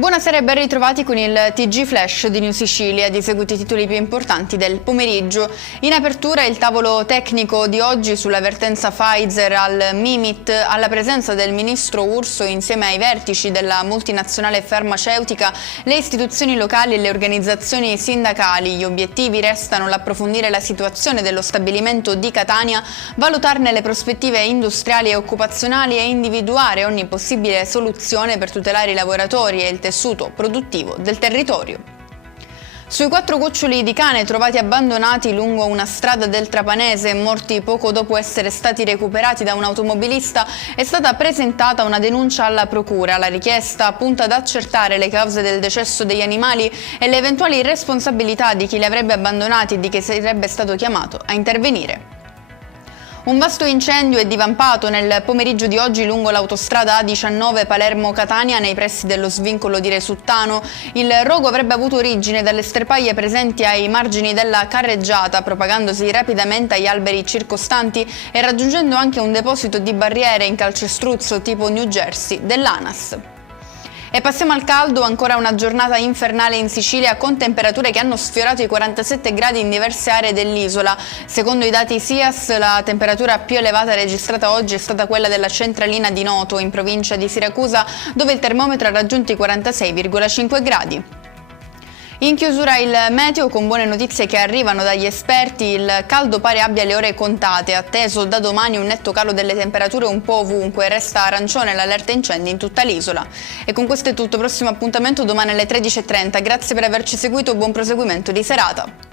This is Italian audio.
Buonasera e ben ritrovati con il TG Flash di New Sicilia, di seguito i titoli più importanti del pomeriggio. In apertura il tavolo tecnico di oggi sull'avvertenza Pfizer al Mimit, alla presenza del ministro Urso insieme ai vertici della multinazionale farmaceutica, le istituzioni locali e le organizzazioni sindacali. Gli obiettivi restano l'approfondire la situazione dello stabilimento di Catania, valutarne le prospettive industriali e occupazionali e individuare ogni possibile soluzione per tutelare i lavoratori e il tessuto produttivo del territorio. Sui 4 cuccioli di cane trovati abbandonati lungo una strada del Trapanese, morti poco dopo essere stati recuperati da un automobilista, è stata presentata una denuncia alla procura. La richiesta punta ad accertare le cause del decesso degli animali e le eventuali responsabilità di chi li avrebbe abbandonati e di chi sarebbe stato chiamato a intervenire. Un vasto incendio è divampato nel pomeriggio di oggi lungo l'autostrada A19 Palermo-Catania nei pressi dello svincolo di Resuttano. Il rogo avrebbe avuto origine dalle sterpaglie presenti ai margini della carreggiata, propagandosi rapidamente agli alberi circostanti e raggiungendo anche un deposito di barriere in calcestruzzo tipo New Jersey dell'ANAS. E passiamo al caldo, ancora una giornata infernale in Sicilia con temperature che hanno sfiorato i 47 gradi in diverse aree dell'isola. Secondo i dati SIAS, la temperatura più elevata registrata oggi è stata quella della centralina di Noto, in provincia di Siracusa, dove il termometro ha raggiunto i 46,5 gradi. In chiusura il meteo con buone notizie che arrivano dagli esperti. Il caldo pare abbia le ore contate, atteso da domani un netto calo delle temperature un po' ovunque, resta arancione l'allerta incendi in tutta l'isola. E con questo è tutto, prossimo appuntamento domani alle 13:30. Grazie per averci seguito, buon proseguimento di serata.